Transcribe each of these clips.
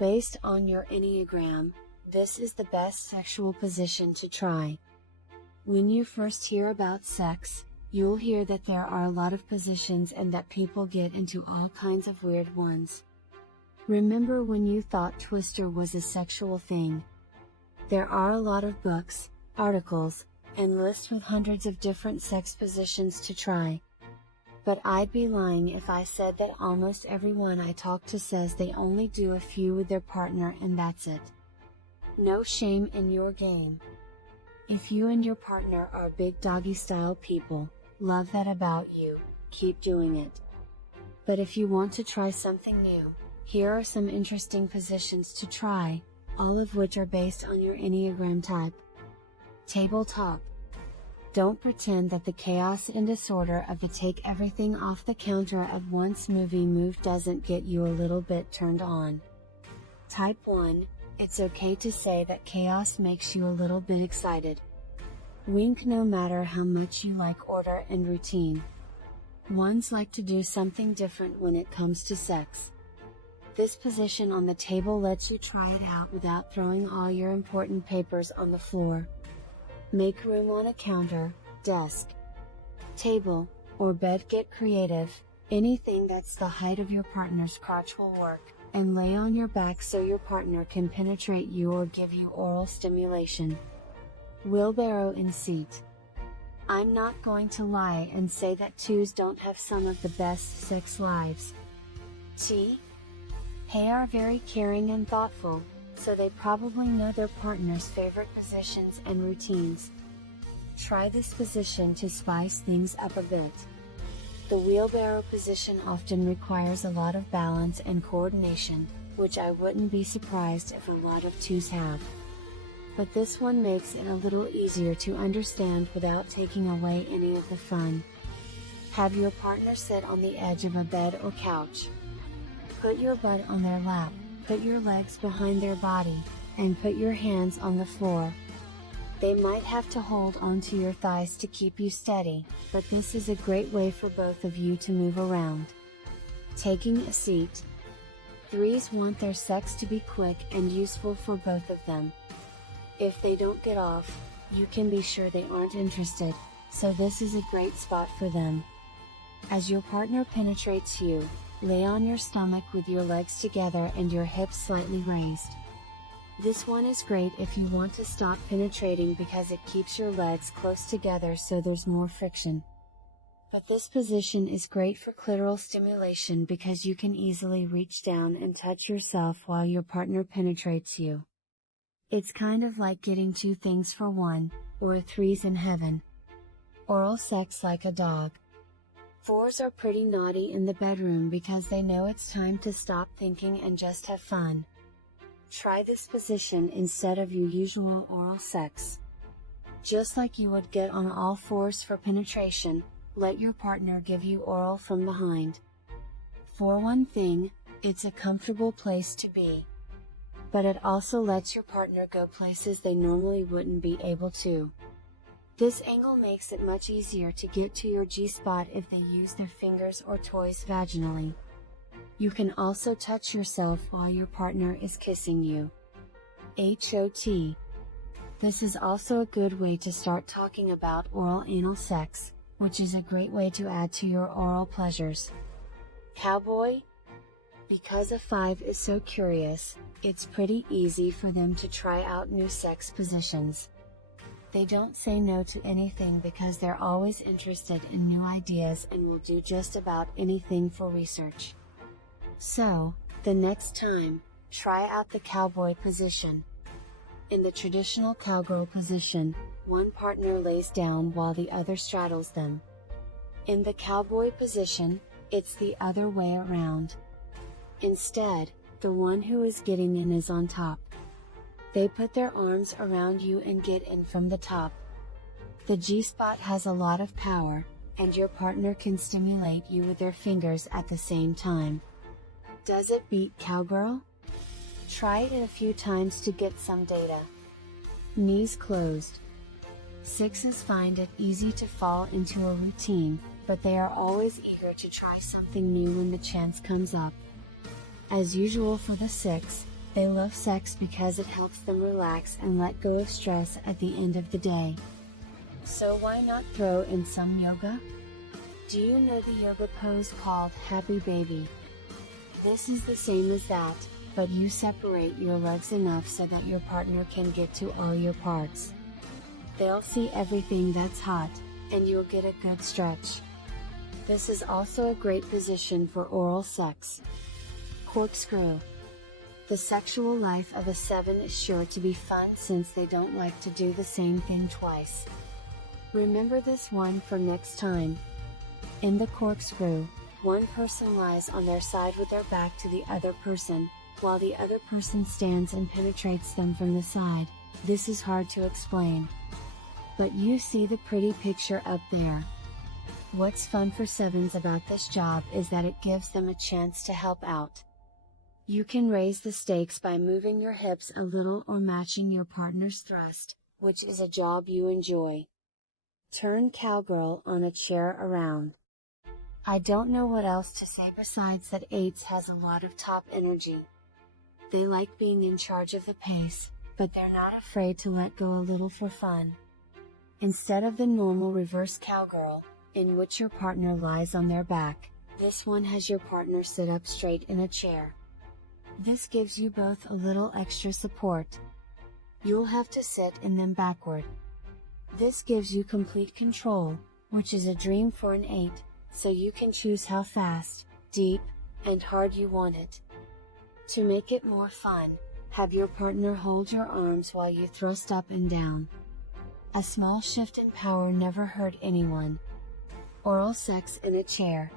Based on your Enneagram, this is the best sexual position to try. When you first hear about sex, you'll hear that there are a lot of positions and that people get into all kinds of weird ones. Remember when you thought Twister was a sexual thing? There are a lot of books, articles, and lists with hundreds of different sex positions to try. But I'd be lying if I said that almost everyone I talk to says they only do a few with their partner and that's it. No shame in your game. If you and your partner are big doggy style people, love that about you, keep doing it. But if you want to try something new, here are some interesting positions to try, all of which are based on your Enneagram type. Tabletop. Don't pretend that the chaos and disorder of the take everything off the counter at once movie move doesn't get you a little bit turned on. Type 1, it's okay to say that chaos makes you a little bit excited. Wink no matter how much you like order and routine. Ones like to do something different when it comes to sex. This position on the table lets you try it out without throwing all your important papers on the floor. Make room on a counter, desk, table, or bed. Get creative, anything that's the height of your partner's crotch will work, and lay on your back so your partner can penetrate you or give you oral stimulation. Wheelbarrow in seat. I'm not going to lie and say that twos don't have some of the best sex lives. T. They are very caring and thoughtful, so they probably know their partner's favorite positions and routines. Try this position to spice things up a bit. The wheelbarrow position often requires a lot of balance and coordination, which I wouldn't be surprised if a lot of twos have. But this one makes it a little easier to understand without taking away any of the fun. Have your partner sit on the edge of a bed or couch. Put your butt on their lap. Put your legs behind their body, and put your hands on the floor. They might have to hold onto your thighs to keep you steady, but this is a great way for both of you to move around. Taking a seat. Threes want their sex to be quick and useful for both of them. If they don't get off, you can be sure they aren't interested, so this is a great spot for them. As your partner penetrates you, lay on your stomach with your legs together and your hips slightly raised. This one is great if you want to stop penetrating because it keeps your legs close together so there's more friction. But this position is great for clitoral stimulation because you can easily reach down and touch yourself while your partner penetrates you. It's kind of like getting two things for one, or a threes in heaven. Oral sex like a dog. Fours are pretty naughty in the bedroom because they know it's time to stop thinking and just have fun. Try this position instead of your usual oral sex. Just like you would get on all fours for penetration, let your partner give you oral from behind. For one thing, it's a comfortable place to be. But it also lets your partner go places they normally wouldn't be able to. This angle makes it much easier to get to your G-spot if they use their fingers or toys vaginally. You can also touch yourself while your partner is kissing you. HOT. This is also a good way to start talking about oral anal sex, which is a great way to add to your oral pleasures. Cowboy? Because a 5 is so curious, it's pretty easy for them to try out new sex positions. They don't say no to anything because they're always interested in new ideas and will do just about anything for research. So, the next time, try out the cowboy position. In the traditional cowgirl position, one partner lays down while the other straddles them. In the cowboy position, it's the other way around. Instead, the one who is getting in is on top. They put their arms around you and get in from the top. The G-spot has a lot of power, and your partner can stimulate you with their fingers at the same time. Does it beat cowgirl? Try it a few times to get some data. Knees closed. Sixes find it easy to fall into a routine, but they are always eager to try something new when the chance comes up. As usual for the 6, They love sex because it helps them relax and let go of stress at the end of the day. So why not throw in some yoga? Do you know the yoga pose called Happy Baby? This is the same as that, but you separate your legs enough so that your partner can get to all your parts. They'll see everything that's hot, and you'll get a good stretch. This is also a great position for oral sex. Corkscrew. The sexual life of a 7 is sure to be fun since they don't like to do the same thing twice. Remember this one for next time. In the corkscrew, one person lies on their side with their back to the other person, while the other person stands and penetrates them from the side. This is hard to explain. But you see the pretty picture up there. What's fun for 7s about this job is that it gives them a chance to help out. You can raise the stakes by moving your hips a little or matching your partner's thrust, which is a job you enjoy. Turn cowgirl on a chair around. I don't know what else to say besides that 8s has a lot of top energy. They like being in charge of the pace, but they're not afraid to let go a little for fun. Instead of the normal reverse cowgirl, in which your partner lies on their back, this one has your partner sit up straight in a chair. This gives you both a little extra support. You'll have to sit in them backward. This gives you complete control, which is a dream for an 8, so you can choose how fast, deep, and hard you want it. To make it more fun, have your partner hold your arms while you thrust up and down. A small shift in power never hurt anyone. Oral sex in a chair.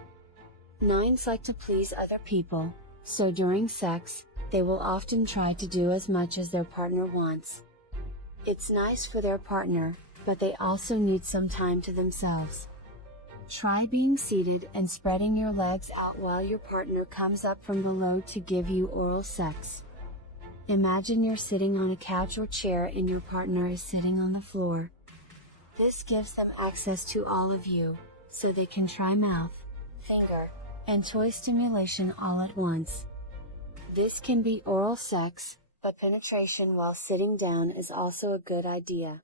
9s like to please other people, so during sex, they will often try to do as much as their partner wants. It's nice for their partner, but they also need some time to themselves. Try being seated and spreading your legs out while your partner comes up from below to give you oral sex. Imagine you're sitting on a couch or chair and your partner is sitting on the floor. This gives them access to all of you, so they can try mouth, finger, and toy stimulation all at once. This can be oral sex, but penetration while sitting down is also a good idea.